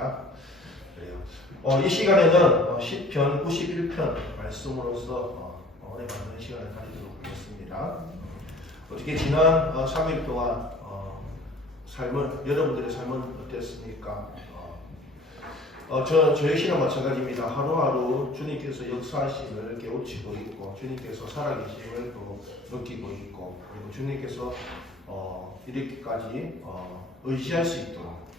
바랍니다. 그래요. 이 시간에는 시편 91편 말씀으로서 오래 많은 시간을 가지도록 하겠습니다. 어떻게 지난 3일 동안 여러분들의 삶은 어땠습니까? 저희 시랑 마찬가지입니다. 하루하루 주님께서 역사하심을 깨우치고 있고, 주님께서 살아계심을 또 느끼고 있고, 그리고 주님께서 이렇게까지 의지할 수 있도록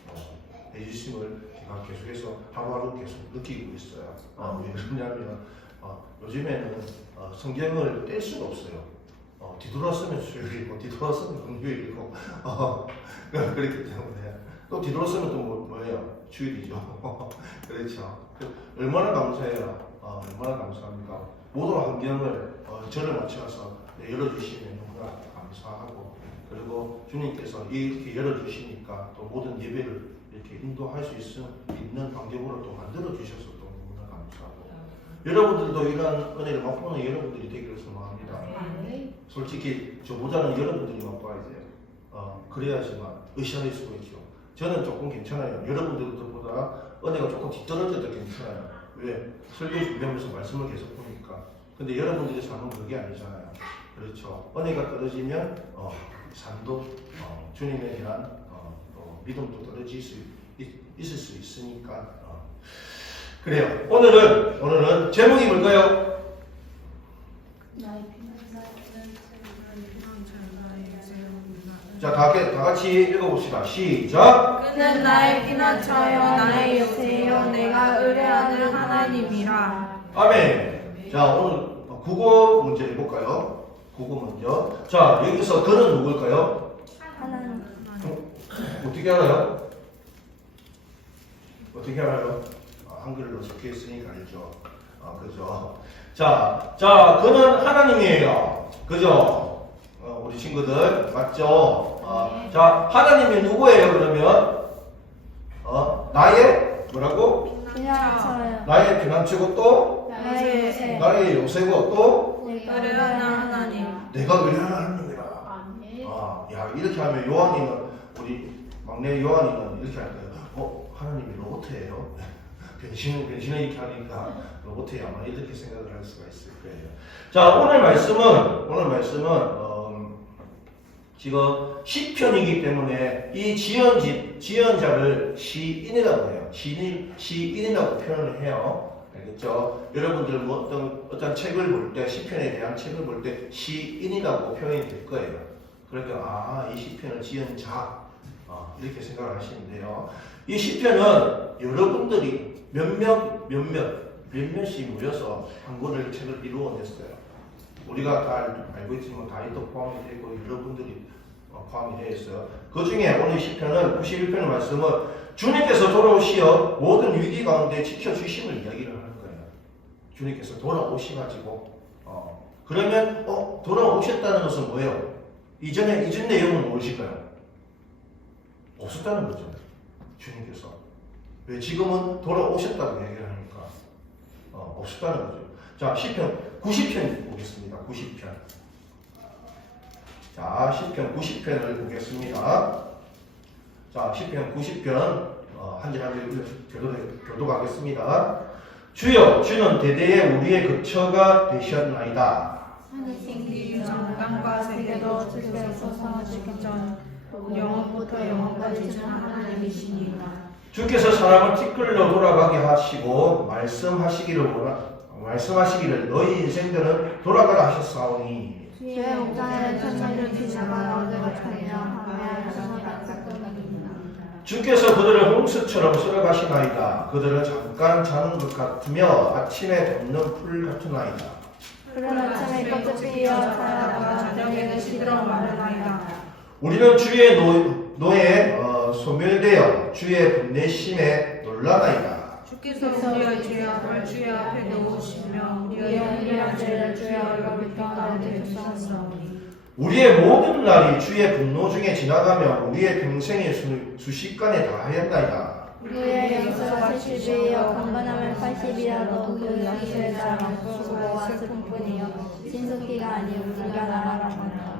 해주심을 제가 계속해서 하루하루 계속 느끼고 있어요. 왜 그러냐면 요즘에는 성경을 뗄 수가 없어요. 뒤돌아서면 수요일이고, 뒤돌아서면 금요일이고, 그렇기 때문에 또 뒤돌아서면 또 뭐예요? 주일이죠. 그렇죠. 얼마나 감사해요. 얼마나 감사합니까? 모든 환경을 저를 맞춰서 열어주시면 너무나 감사하고, 그리고 주님께서 이렇게 열어주시니까 또 모든 예배를 이렇게 인도할 수 있는 환경으로 또 만들어주셔서 또 너무나 감사하고, 여러분들도 이런 은혜를 맛보는 여러분들이 되기를 소망합니다. 솔직히 저보다는 여러분들이 맛봐야 돼요. 그래야지만 의시할 수가 있죠. 저는 조금 괜찮아요. 여러분들보다 은혜가 조금 뒤떨어져도 괜찮아요. 왜? 설교 준비하면서 말씀을 계속 보니까. 근데 여러분들의 삶은 그게 아니잖아요. 그렇죠. 은혜가 떨어지면 삶도 주님에 대한 믿음도 떨어질 수 있을 수 있으니까. 그래요. 오늘은 제목이 뭘까요? 자, 다 같이 읽어봅시다. 시작. 그는 나의 피난처여 나의 요새여 내가 의뢰하는 하나님이라. 아멘. 자, 오늘 국어 문제 해볼까요? 국어 먼저. 자, 여기서 그는 누굴까요? 하나님. 어떻게 알아요? 어떻게 알아요? 한글로 적혀 있으니까 알죠. 그죠. 자, 그는 하나님이에요. 그죠? 우리 친구들 맞죠? 자, 하나님이 누구예요? 그러면 나의 뭐라고? 피난처여 나의 피난처고 또 나의 요새 나의 요새고 또 내가 의뢰하는 하나님. 내가 의뢰하는 하나님이라. 야, 이렇게 하면 요한이는, 우리 막내 요한이는 이렇게 할까요? 하나님이 로봇이에요? 변신을 이렇게 하니까 로봇이에요. 아마 이렇게 생각을 할 수가 있을 거예요. 자, 오늘 말씀은 지금 시편이기 때문에 이 지연자를 시인이라고 해요. 시인이라고 표현을 해요. 알겠죠? 여러분들 뭐 어떤 책을 볼 때, 시편에 대한 책을 볼 때 시인이라고 표현이 될 거예요. 그러니까 이 시편은 지연자 이렇게 생각을 하시는데요. 이 시편은 여러분들이 몇몇이 모여서 한 권을 책을 이루어냈어요. 우리가 다 알고 있지만 다리도 포함이 되고 여러분들이 포함이 되어 있어요. 그 중에 오늘 시편은 91편의 말씀은 주님께서 돌아오시어 모든 위기 가운데 지켜주심을 이야기를 하는 거예요. 주님께서 돌아오셔가지고 그러면 돌아오셨다는 것은 뭐예요? 이전 내용은 무엇일까요? 없었다는 거죠. 주님께서. 왜 지금은 돌아오셨다고 얘기를 하니까 없었다는 거죠. 자, 시편 90편 보겠습니다. 90편. 자, 시편 90편을 보겠습니다. 자, 시편 90편 한 절 한 절 교도하겠습니다. 주여, 주는 대대에 우리의 거처가 되셨나이다. 하늘생기 장강과 세계도 주께서 성하시기 전 영원부터 영원까지 주는 하나님이시니라. 주께서 사람을 티끌로 돌아가게 하시고 말씀하시기를 너희 인생들은 돌아가라 하셨사오니. 주의 옥상에는 천사들이 지나가나 어제가 천이나 밤에 하나님 깜짝깜짝입니다. 주께서 그들을 홍수처럼 쓸어가시나이다. 그들은 잠깐 자는 것 같으며 아침에 돋는 풀 같으나이다. 그런 아침에 꽃을 피어 자라다가 저녁에는 시들어 마르나이다. 우리는 주의 노에 소멸되어 주의 분내심에 놀라나이다. 주께서 우리의 죄 앞을 주의 앞에 놓으시며 우리의 은밀한 죄를 주의 얼굴 가운데 두셨사오니. 우리의 모든 날이 주의 분노 중에 지나가며 우리의 평생의 수십간에 다하였나이다. 우리의 영수가 70이요 강건하면 80이라도 그 영수에 따라 수고와 슬픔뿐이요 신속기가 아니요 우리가 나아가나이다.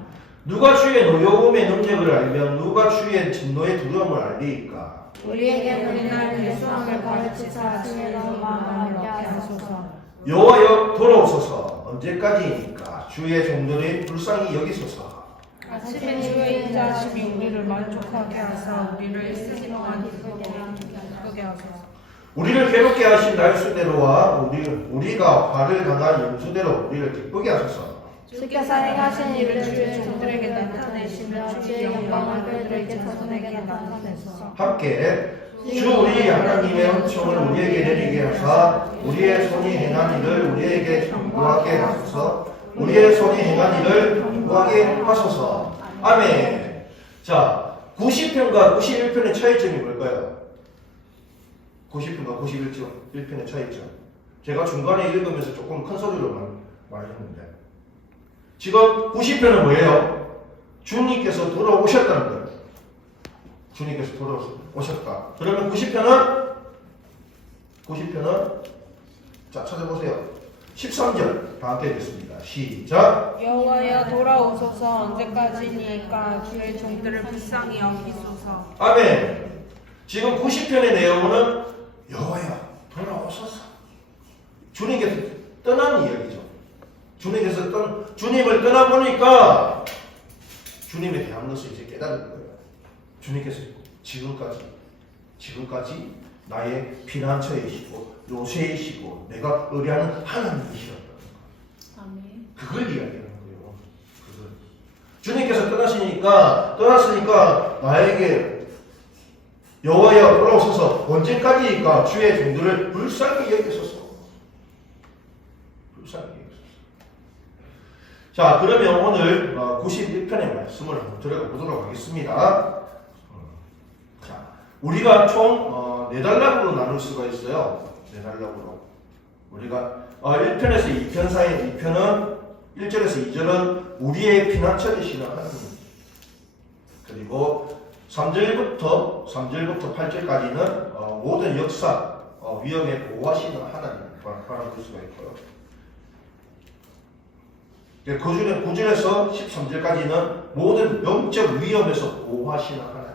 누가 주의 노여움의 능력을 알면 누가 주의 진노의 두려움을 알리이까. 우리에게 우리날 대수함을 가르치사 지혜로운 마음을 얻게 하소서. 여호와여 돌아오소서. 언제까지입니까? 주의 종들이 불쌍히 여기소서. 아침에 주의 인자하심이 우리를 만족하게 하사 우리를 일생 동안 기쁘게 하소서. 우리를 괴롭게 하신 날수대로와 우리가 화를 당한 염수대로 우리를 기쁘게 하소서. 주께서 행하신 일을 주의 종들에게 나타내시며 주의 영광을 그들에게 자손에게 나타내소서. 함께 주 우리 하나님의 은총을 우리에게 내리게 하사 우리의 손이 행한 일을 우리에게 경고하게 하소서. 우리의 손이 행한 일을 경고하게 하소서. 아멘. 자, 90편과 91편의 차이점이 뭘까요? 90편과 91편의 차이점. 제가 중간에 읽으면서 조금 큰 소리로 말했는데 지금 90편은 뭐예요? 주님께서 돌아오셨다는 거예요. 주님께서 돌아오셨다. 그러면 90편은 자, 찾아보세요. 13절 다 함께 읽겠습니다. 시작. 여호와여 돌아오소서. 언제까지니까 주의 종들을 불쌍히 여기소서. 아멘. 지금 90편의 내용은 여호와여 돌아오소서. 주님께서 떠난 이야기죠. 주님을 떠나보니까 주님에 대한 것을 이제 깨달은 거예요. 주님께서 지금까지 나의 피난처이시고 요새이시고 내가 의뢰하는 하나님이시였다는 거. 아멘. 그걸 이야기하는 거예요. 주님께서 떠났으니까 나에게 여호와여 돌아오소서. 언제까지일까? 주의 종들을 불쌍히 여기소서. 불쌍히 여기소서. 자, 그러면 오늘 91편의 말씀을 한번 들어가 보도록 하겠습니다. 자, 우리가 총 4단락으로 나눌 수가 있어요. 4단락으로. 우리가 1편에서 2편 사이 2편은 1절에서 2절은 우리의 피난처 되시는 하나님. 그리고 3절부터 8절까지는 모든 역사, 위험에 보호하시는 하나님 바라볼 수가 있고요. 그 중에 9절에서 13절까지는 모든 영적 위험에서 보호하시는 하나님.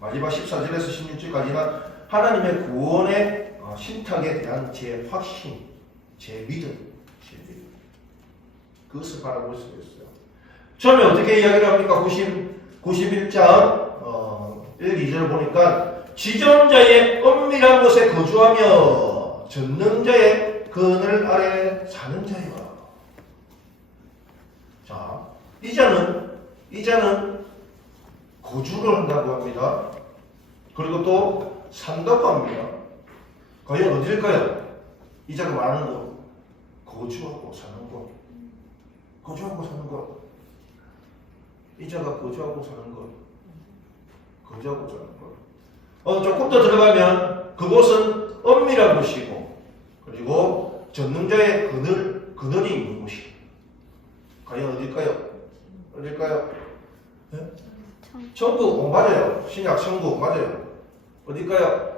마지막 14절에서 16절까지는 하나님의 구원의 신탁에 대한 제 확신, 제 믿음. 그것을 바라볼 수가 있어요. 처음에 어떻게 이야기를 합니까? 91장 1, 2절을 보니까 지존자의 은밀한 곳에 거주하며 전능자의 그늘 아래 사는 자여. 자, 이자는 거주를 한다고 합니다. 그리고 또 산다고 합니다. 과연 어디일까요? 이자가 말하는 것. 거주하고 사는 것. 거주하고 사는 것. 이자가 거주하고 사는 것. 거주하고 사는 것. 조금 더 들어가면 그곳은 은밀한 곳이고 그리고 전능자의 그늘이 있는 곳이고. 과연 어딜까요? 네? 천국. 맞아요. 신약 천국 맞아요. 어딜까요?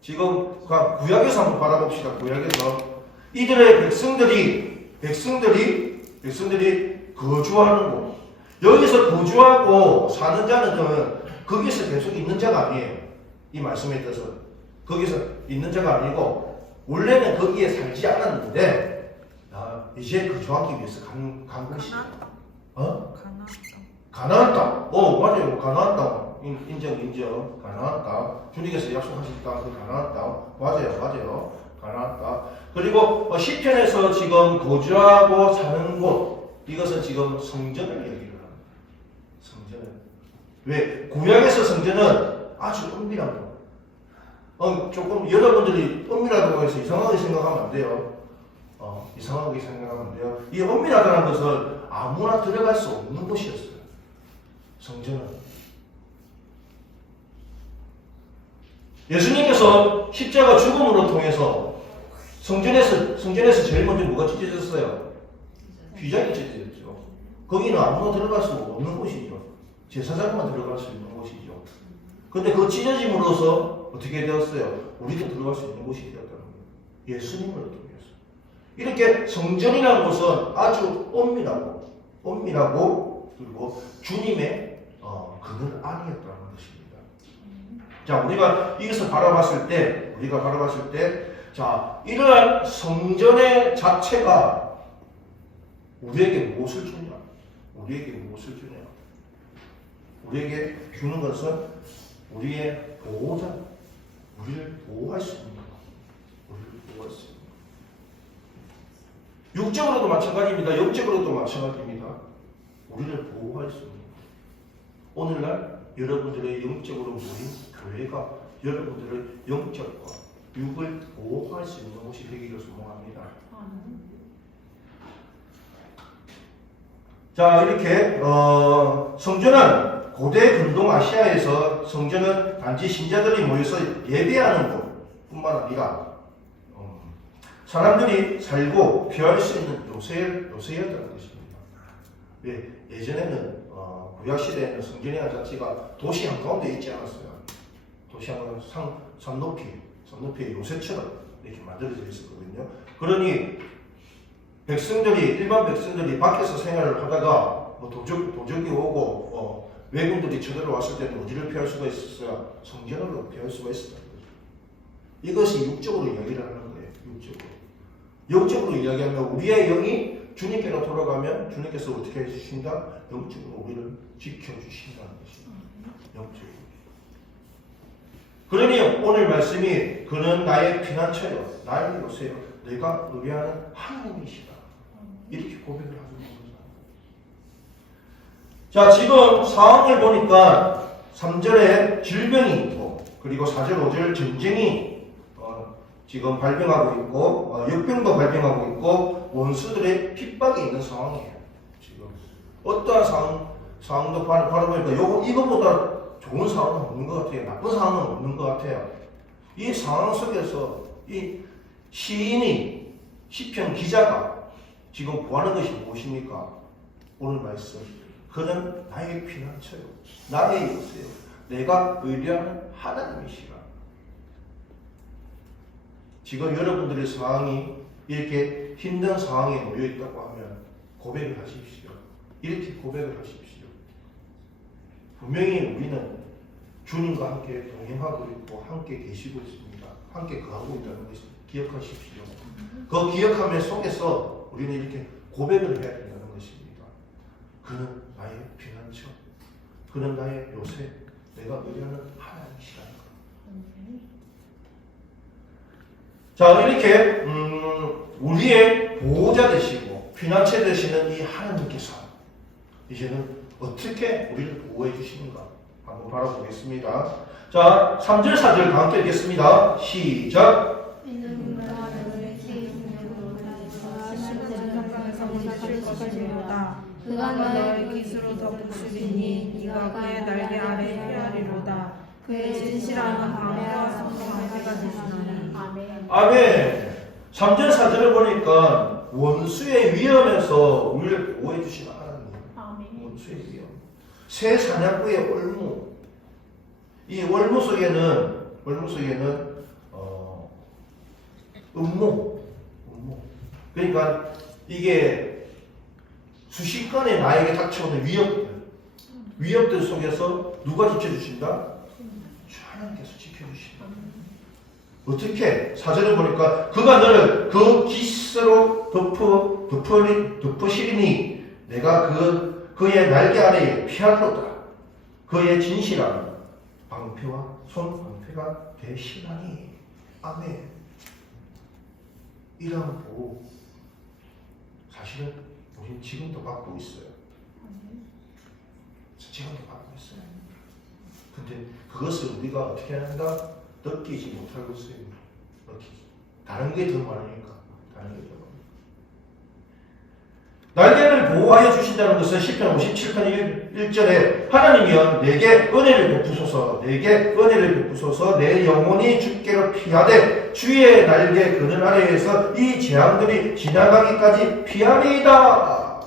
지금 구약에서 한번 바라봅시다. 구약에서 이들의 백성들이 거주하는 곳. 여기서 거주하고 사는 자는 거기서 계속 있는 자가 아니에요. 이 말씀에 따라서 거기서 있는 자가 아니고 원래는 거기에 살지 않았는데 이제 거주하기 위해서 간 곳이죠. 가나안 땅. 맞아요. 가나안 땅. 인정. 가나안 땅. 주님께서 약속하신 땅, 그 가나안 땅. 맞아요. 가나안 땅. 그리고 시편에서 지금 거주하고 사는 곳. 이것은 지금 성전을 얘기를 합니다. 성전을. 왜? 구약에서 성전은 아주 은밀한 곳. 조금 여러분들이 은밀하다고 해서 이상하게 생각하면 안 돼요. 이상하게 생각하면 안 돼요. 이 은밀하다는 것은 아무나 들어갈 수 없는 곳이었어요. 성전은. 예수님께서 십자가 죽음으로 통해서 성전에서 제일 먼저 뭐가 찢어졌어요? 휘장이 찢어졌죠. 거기는 아무나 들어갈 수 없는 곳이죠. 제사장만 들어갈 수 있는 곳이죠. 근데 그 찢어짐으로써 어떻게 되었어요? 우리도 들어갈 수 있는 곳이 되었다는 거예요. 예수님을 통해서. 이렇게 성전이라는 곳은 아주 은밀하고 그리고 주님의 그늘 안이었다는 것입니다. 자, 우리가 이것을 바라봤을 때, 자, 이러한 성전의 자체가 우리에게 무엇을 주냐? 우리에게 주는 것은 우리의 보호자, 우리를 보호할 수 있는 것. 육적으로도 마찬가지입니다. 영적으로도 마찬가지입니다. 우리를 보호할 수 있는 것. 오늘날 여러분들의 영적으로 모인 교회가 여러분들의 영적과 육을 보호할 수 있는 곳이 되기를 소망합니다. 자, 이렇게 성전은 고대 근동 아시아에서 성전은 단지 신자들이 모여서 예배하는 곳뿐만 아니라 사람들이 살고 피할 수 있는 요새였다는 것입니다. 예전에는 구약 시대에는 성전이라는 자체가 도시 한가운데 있지 않았어요. 도시 한가운데 산 높이의 요새처럼 이렇게 만들어져 있었거든요. 그러니 일반 백성들이 밖에서 생활을 하다가 뭐 도적이 오고 외군들이 쳐들어왔을 때는 어디를 피할 수가 있었어요? 성전으로 피할 수가 있었다는 거죠. 이것이 육적으로 이야기를 하는 거예요. 영적으로 이야기하면 우리의 영이 주님께로 돌아가면 주님께서 어떻게 해주신다? 영적으로 우리를 지켜주신다는 것입니다. 영적으로. 그러니 오늘 말씀이 그는 나의 피난처요, 나의 요새요, 내가 의뢰하는 하나님이시다. 이렇게 고백을 하는 겁니다. 자, 지금 상황을 보니까 3절에 질병이 있고 그리고 4절, 5절 전쟁이 지금 발병하고 있고 역병도 발병하고 있고 원수들의 핍박이 있는 상황이에요. 지금 어떠한 상황도 바라보니까 이거보다 좋은 상황은 없는 것 같아요. 나쁜 상황은 없는 것 같아요. 이 상황 속에서 이 시편 기자가 지금 구하는 것이 무엇입니까? 오늘 말씀. 그는 나의 피난처요, 나의 요새요, 내가 의뢰하는 하나님이시라. 지금 여러분들의 상황이 이렇게 힘든 상황에 놓여 있다고 하면 고백을 하십시오. 이렇게 고백을 하십시오. 분명히 우리는 주님과 함께 동행하고 있고 함께 계시고 있습니다. 함께 거하고 있다는 것을 기억하십시오. 그 기억함의 속에서 우리는 이렇게 고백을 해야 된다는 것입니다. 그는 나의 피난처, 그는 나의 요새, 내가 의뢰하는 하나님이시라. 자, 이렇게 우리의 보호자 되시고 피난처 되시는 이 하나님께서 이제는 어떻게 우리를 보호해 주시는가 한번 바라보겠습니다. 자, 3절 4절 다 함께 읽겠습니다. 시작. 그가 너의 깃으로 덮으시리니 네가 그의 날개 아래 피하리로다. 그의 진실함은 강과 성공할 때가 되시나니. 아멘. 3절 4절을 보니까 원수의 위험에서 우리를 보호해 주시는 하나님. 원수의 위험. 새 사냥꾼의 올무. 이 올무 속에는 음모. 그러니까 이게 수십건의 나에게 닥쳐오는 위협들 속에서 누가 지켜주신다? 하나님께서 지켜주신다. 어떻게? 4절을 보니까 그가 너를 그 깃으로 덮으시리니 내가 그의 날개 아래에 피하리로다. 그의 진실함 방패와 손방패가 되시나니. 아멘. 이런 보호 사실은 우리는 지금도 받고 있어요. 지금도 받고 있어요. 근데 그것을 우리가 어떻게 한다? 느끼지 못하고 있어요. 다른 게 더 많으니까. 날개를 보호하여 주신다는 것은 시편 57편 1절에 하나님이여 내게 은혜를 베푸소서, 내 영혼이 주께로 피하되 주의 날개 그늘 아래에서 이 재앙들이 지나가기까지 피하리이다.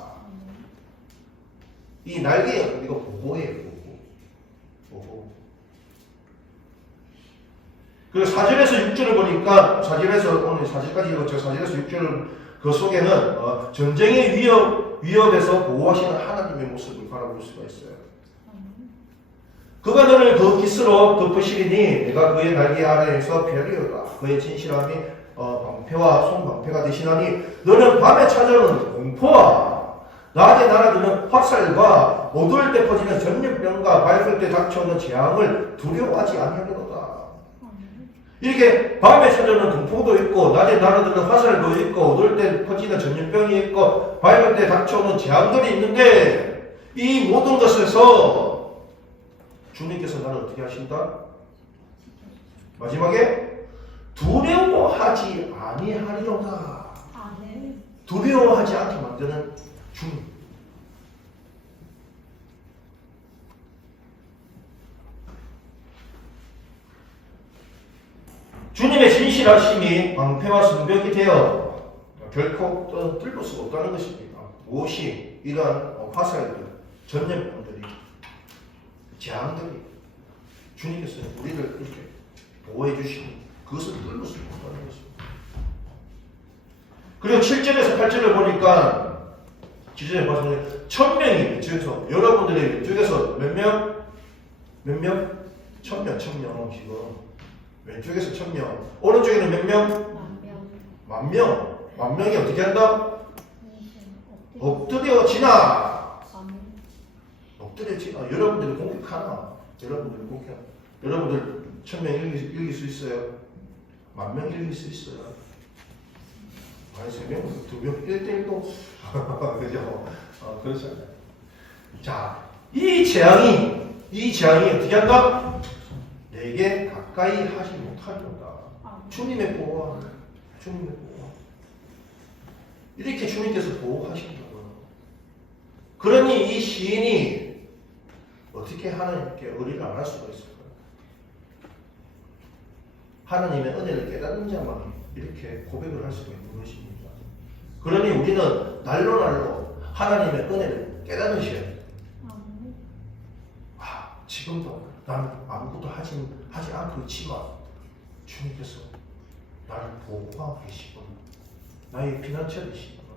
이 날개예요. 이거 보호예요. 보호. 그리고 4절에서 6절을 보니까 4절에서 오늘 4절까지 읽었죠. 4절에서 6절은 그 속에는 전쟁의 위협에서 보호하시는 하나님의 모습을 바라볼 수가 있어요. 그가 너를 그 깃으로 덮으시리니 내가 그의 날개 아래에서 펴리로다. 그의 진실함이 방패와 손방패가 되시나니 너는 밤에 찾아오는 공포와 낮에 날아드는 화살과 어두울 때 퍼지는 전염병과 밝을 때 닥쳐오는 재앙을 두려워하지 아니하리로다. 이렇게 밤에 찾아오는 공포도 있고 낮에 날아드는 화살도 있고 어두울 때 퍼지는 전염병이 있고 밝을 때 닥쳐오는 재앙들이 있는데 이 모든 것에서 주님께서 나를 어떻게 하신다? 마지막에 두려워하지 아니하리로다. 두려워하지 않게 만드는 주님. 주님의 진실하심이 방패와 성벽이 되어 결코 뚫을 수가 없다는 것입니다. 무엇이 이러한 화살들, 전염병들이, 재앙들이 주님께서 우리를 이렇게 보호해 주시고 그것을 뚫을 수가 없다는 것입니다. 그리고 7절에서 8절을 보니까 7절에 봐서 1000명이 왼쪽에서 여러분들의 왼쪽에서 몇 명? 몇 명? 1000명 지금 왼쪽에서 1000명 오른쪽에는 몇 명? 만 명이 어떻게 한다? 엎드려지나 여러분들이 공격하나 여러분들 1000명 이길 수 있어요? 10,000명 이길 수 있어요? 아니 3명, 2명, 1대1도 그죠? 그렇지 않아요. 자, 이 재앙이 어떻게 한다? 내게 가까이 하지 못하리로다. 주님의 보호. 이렇게 주님께서 보호하신다고요. 그러니 이 시인이 어떻게 하나님께 의리를 안 할 수가 있을까요? 하나님의 은혜를 깨닫는 자만 이렇게 고백을 할 수가 있는 것입니다. 그러니 우리는 날로 하나님의 은혜를 깨닫으셔야 돼요. 지금도 나는 아무것도 하지 않고 있지만 주님께서 나를 보호하고 계시구나. 나의 피난처 되시구나.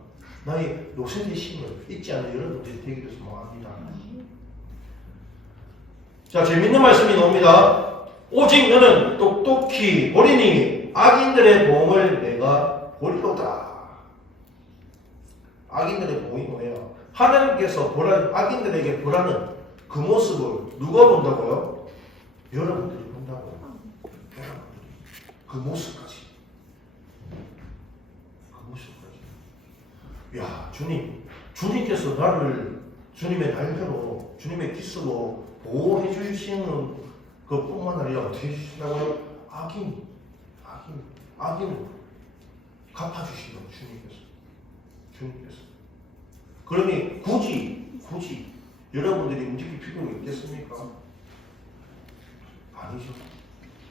나의 요새 되심을 잊지 않는 여러분들이 되기를 소망합니다. 자, 재밌는 말씀이 나옵니다. 오직 너는 똑똑히 보리니 악인들의 보응을 내가 보리로다. 악인들의 보응이 뭐예요? 하나님께서 악인들에게 보라는 그 모습을 누가 본다고요? 여러분들이 본다고요. 그 모습까지. 야, 주님께서 나를 주님의 날개로, 주님의 깃으로 보호해 주시는 것뿐만 아니라 어떻게 해주신다고요? 악인을 갚아주신다고 주님께서. 그러니 굳이 여러분들이 움직일 필요가 있겠습니까? 아니죠.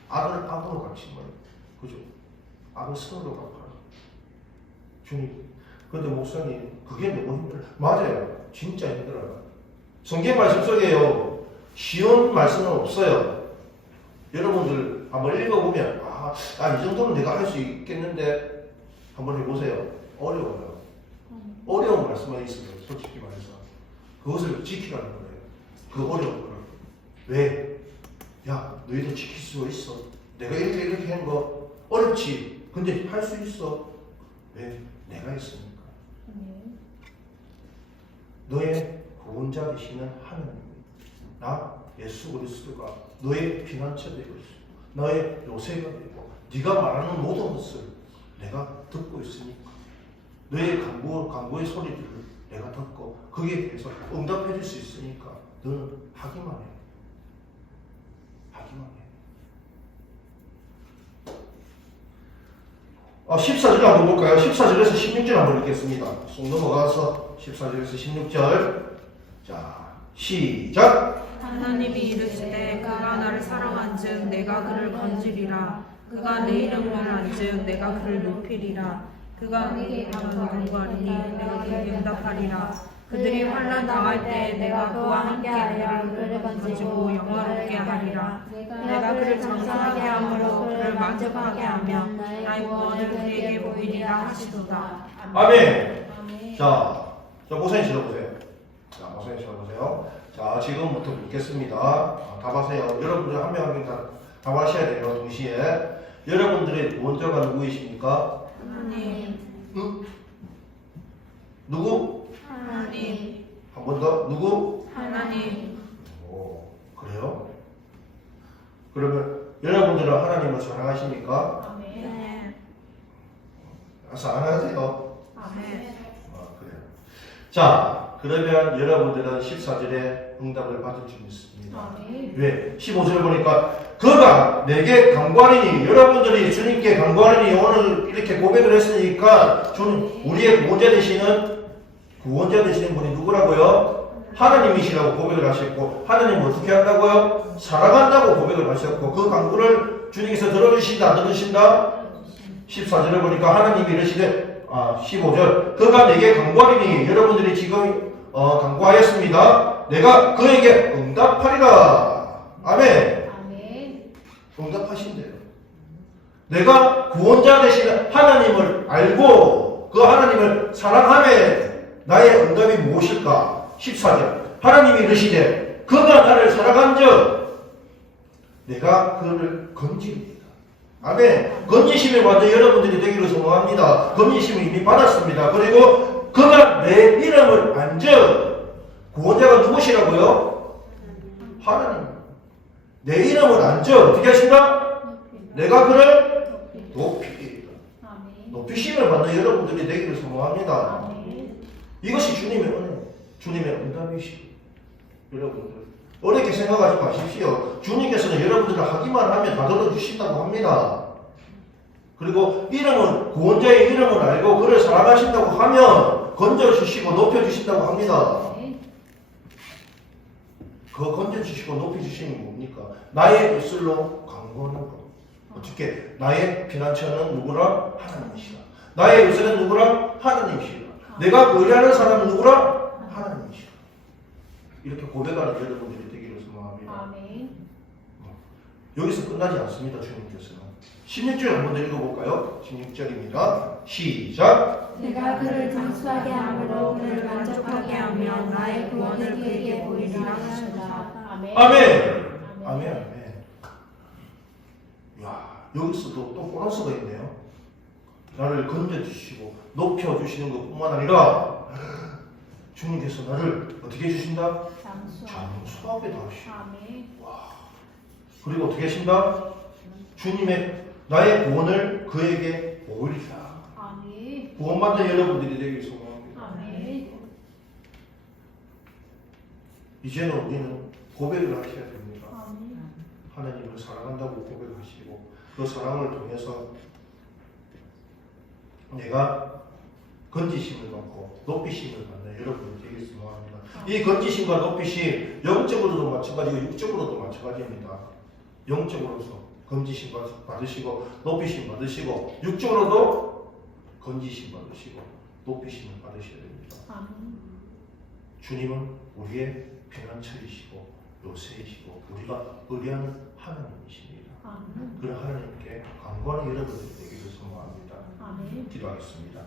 악으로 갚지 말고, 그죠? 악을 선으로 갚아라. 주님. 근데 목사님, 그게 너무 힘들어요. 맞아요. 진짜 힘들어요. 성경 말씀 속에요. 쉬운 말씀은 없어요. 여러분들 한번 읽어보면, 이 정도는 내가 할 수 있겠는데, 한번 해보세요. 어려워요. 어려운 말씀만 있어요. 솔직히 말해서. 그것을 지키라는 거예요. 그 어려운 걸. 왜? 야, 너희도 지킬 수 있어. 내가 이렇게 하는 거 어렵지. 근데 할 수 있어. 왜? 내가 있으니까. 너의 구원자 되시는 하나님, 나 예수 그리스도가 너의 피난처 되고 있어. 너의 요새가 되고 네가 말하는 모든 것을 내가 듣고 있으니까 너의 간구의 소리들을 내가 듣고 거기에 대해서 응답해 줄 수 있으니까 너는 하기만 해. 14절 한번 볼까요? 14절에서 16절 한번 읽겠습니다. 속 넘어가서 14절에서 16절. 자, 시작. 하나님이 이르시되 그가 나를 사랑한즉 내가 그를 건지리라. 그가 내 이름을 알한즉 내가 그를 높이리라. 그가 내게 간구하리니 내가 그에게 응답하리라. 그들이 환난 당할 때 내가 그와 함께하여 그를 건지고 영화롭게 하리라. 내가 그를 장사하게 함으로 그를 만족하게 하며 나의 구원을 그에게 보이리라 하시도다. 아멘. 자, 목사님 들어보세요. 자, 지금부터 묻겠습니다. 답하세요. 여러분들 한 명 한 명 다 답하셔야 돼요. 동시에. 여러분들의 구원자가 누구이십니까? 하나님. 응? 누구? 하나님. 한 번 더. 누구? 하나님. 오, 그래요? 그러면 여러분들은 하나님을 사랑하십니까? 네. 사랑하세요. 네. 그래요. 자, 그러면 여러분들은 14절에 응답을 받을 줄 믿습니다. 왜? 15절 보니까 그가 내게 간구하리니, 여러분들이 주님께 간구하리니 오늘 이렇게 고백을 했으니까 주님, 우리의 구원자 되시는 분이 누구라고요? 하나님이시라고 고백을 하셨고, 하나님 어떻게 한다고요? 사랑한다고 고백을 하셨고, 그 간구를 주님께서 들어주신다, 안 들으신다? 14절에 보니까 하나님이 이러시되, 15절, 그가 내게 간구하리니, 여러분들이 지금 간구하였습니다. 내가 그에게 응답하리라. 아멘. 응답하신대요. 내가 구원자 되시는 하나님을 알고 그 하나님을 사랑하며 나의 응답이 무엇일까? 14절, 하나님이 이르시되 그가 나를 사랑한즉 내가 그를 건집니다. 아멘. 건지심을 받은 여러분들이 되기를 소망합니다. 건지심을 이미 받았습니다. 그리고 그가 내 이름을 안즉, 구원자가 누구시라고요? 하나님. 내 이름을 안즉 어떻게 하신다? 내가 그를 높이리라. 높이심을 받는 여러분들이 되기를 소망합니다. 이것이 주님의 은혜, 주님의 응답이시고, 여러분들 어렵게 생각하지 마십시오. 주님께서는 여러분들을 하기만 하면 다 들어주신다고 합니다. 그리고 이름을, 구원자의 이름을 알고 그를 사랑하신다고 하면 건져주시고 높여주신다고 합니다. 그 건져주시고 높여주시는 게 뭡니까? 나의 입술로 강구하는 것. 어떻게? 나의 피난처는 누구라? 하나님이시라. 나의 요새는 누구라? 하나님이시라. 내가 의뢰하는 사람은 누구라? 하나님이시라. 이렇게 고백하는 여러분들이 되기를 소망합니다. 여기서 끝나지 않습니다. 주님께서는 16절 한번 더 읽어볼까요? 16절입니다. 시작. 내가 그를 장수하게 함으로 그를 만족하게 하며 나의 구원을 그에게 보이리라 하시다. 아멘. 아멘. 아멘. 야, 여기서도 또 보너스가 있네요. 나를 건져주시고 높여주시는 것뿐만 아니라 주님께서 나를 어떻게 해주신다? 장수하게 하시고. 와. 그리고 어떻게 하신다? 주님의 나의 구원을 그에게 보이리라. 구원받은 여러분들이 되길 소망합니다. 이제는 우리는 고백을 하셔야 됩니다. 하나님을 사랑한다고 고백하시고 그 사랑을 통해서 내가 건지심을 받고 높이심을 받는 여러분이 되길 소망합니다. 이 건지심과 높이심 영적으로도 마찬가지고 육적으로도 마찬가지입니다. 영적으로서 건지심 받으시고 높이심 받으시고 육적으로도 건지심 받으시고 높이심을 받으셔야 됩니다. 주님은 우리의 피난처이시고 요새이시고 우리가 의뢰하는 하나님이십니다. 그런 하나님께 간구하는 여러분들이 되기를 소망합니다. 기도하겠습니다.